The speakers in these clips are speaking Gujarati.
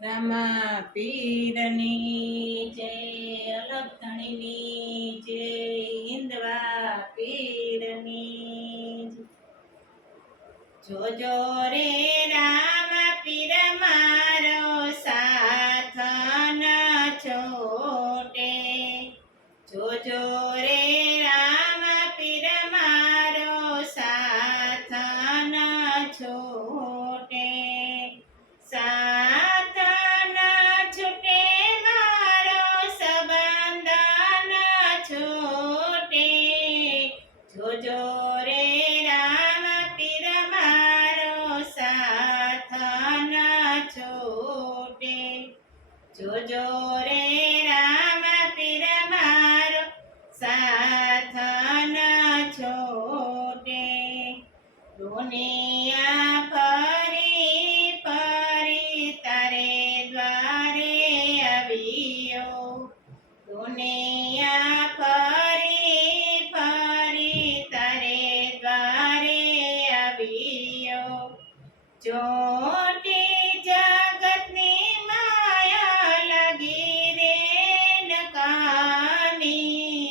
રામા પીરની જય, અલગ ધણીની જય, હિંદવા પીરની જય. જોજો રે રામ પીર મારો સાથ ન છોટે. જોજો રે રામ પીર મારો સાથ ન છોટે. સાથ ન છૂટે મારો સંબંધ ન છૂટે. જોજો રે રામ પીર મારો સાથ ન છૂટે. જોજો રે રામ પીર મારો સાથ ન છૂટે. દુનિયા ફરી ફરી તારે દ્વારે આવ્યો. દુનિયા ફરી ફરી તારે દ્વારે આવ્યો. ચોટી જગતની માયા લગી રે નકામી.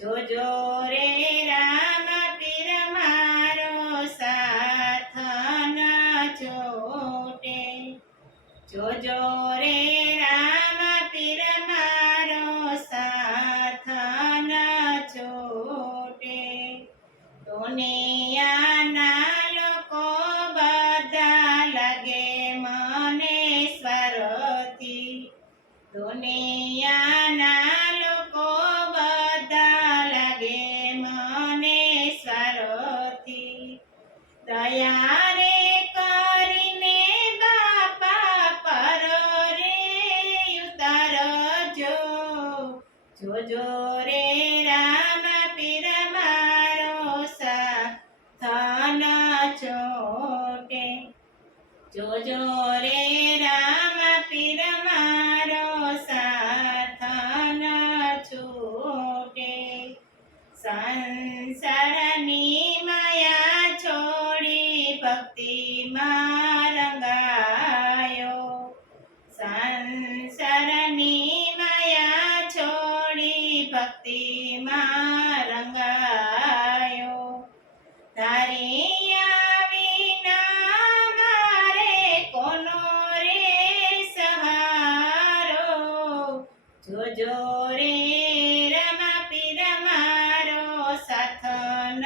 જોજો રે રામ પીર મારો સાથ ન છૂટે. જોજો રે રામ પીર મારો સાથ ન છૂટે. દુનિયાના લોકો બધા લાગે મને સ્વાર્થી. દુનિયાના લોકો બધા લાગે મને સ્વાર્થી. દયા રે કરીને બાપા પર રે ઉતારજો. જોજો રે રામ પીર મારો સાથ ન છૂટે. જોજો રે રામ પીર મારો સાથ ન છૂટે. સંસારની માયા છોડી ભક્તિમાં રંગાયો. સંસારની માયા છોડી ભક્તિમાં રંગાયો. તારી વિના મારે કોનો રે સહારો. જોજો રે રામ પીર મારો સાથ ન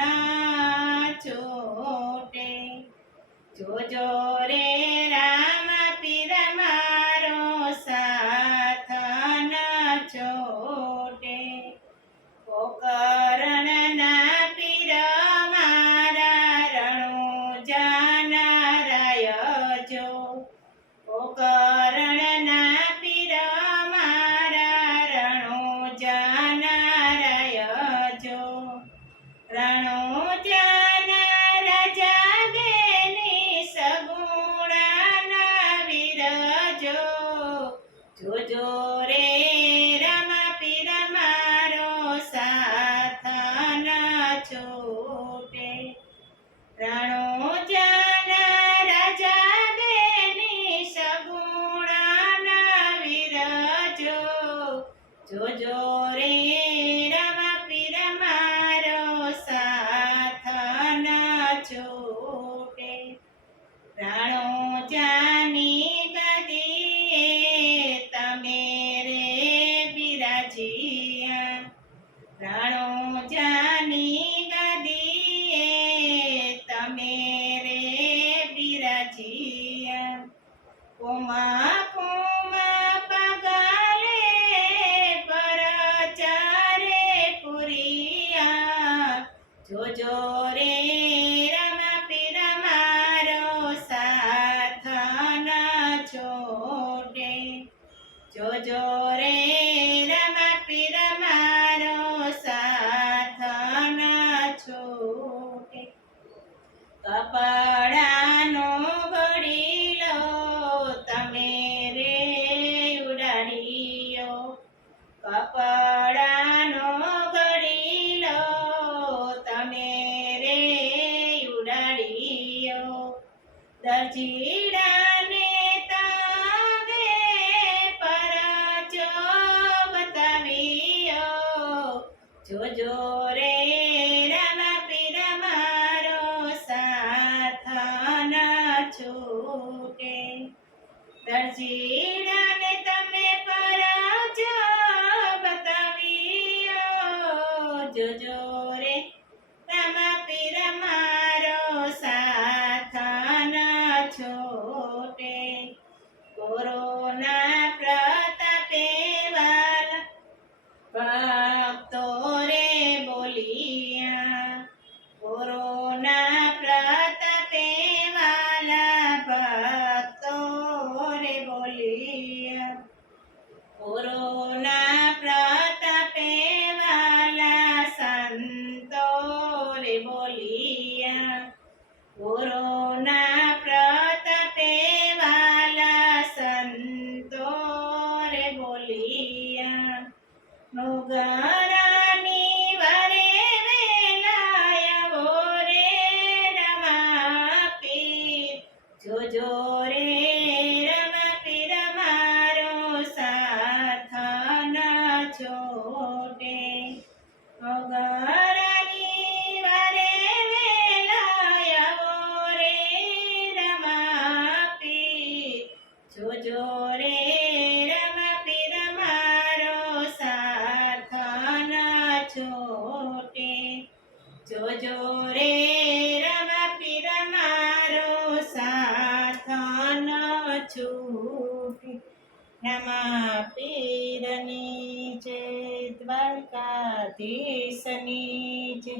છૂટે. જોજો રે રામ પીર મારો સાથ ન છૂટે. પોકરણના પીર મારા રણુજાન રાયજો. પોકરણના પીર મારા રણુજાન રાયજો. રણુજાન રાજા બેની સગુણા વિરજો. જોજો રે રામ પીર મારો સાથ ન છૂટે. રણુજાન રાજા બેની સગુણા વિરજો. જોજો રે રામ પીર મારો સાથ ન છૂટે. રણુજાની ગદીએ તમે રે બિરાજ્યા. રણુજાની ગદીએ તમે રે બિરાજ્યા. કુમા કુમા પગલે પરચારે પુરિયા. જોજો રે રામ પીર મારો સાથ ન છૂટે. જોજો રે રામ પીર મારો સાથ ન છૂટે. કપડાનો ઘડીલો તમે રે ઉડાડ્યો. કપડાનો ઘડીલો તમે રે ઉડાડ્યો. દરજીડાને તાવે જોજો રે રામા પીર મારો સાથ ન છૂટે દરજીડાને તમે પરાજો બતાવ્યો જોજો રે રામા પીર મારો સાથ ન છૂટે કોરોના પ્રતાપે વાલા ભક્તો રે બોલિયા કોરોના પ્રતાપે વાલા ભક્તો રે બોલિયા કોરોના પ્રતાપે વાલા સંતો રે બોલિયા કોરોના પ્રતાપે વાલા સંતો રે બોલિયા મોગરાની વરે વેલાયો રે રમા પીર જોજો રે રમા પીર મારો સાથ ન છોડે મોગરાની વરે વેલાયો રે રમા પીર જોજો રે રમા પીર મારો સાથ ન છોડે જોજો રે રમા પીર મારો સાથ ન છૂટે રમા પીરની જય દ્વારકાધીશની જય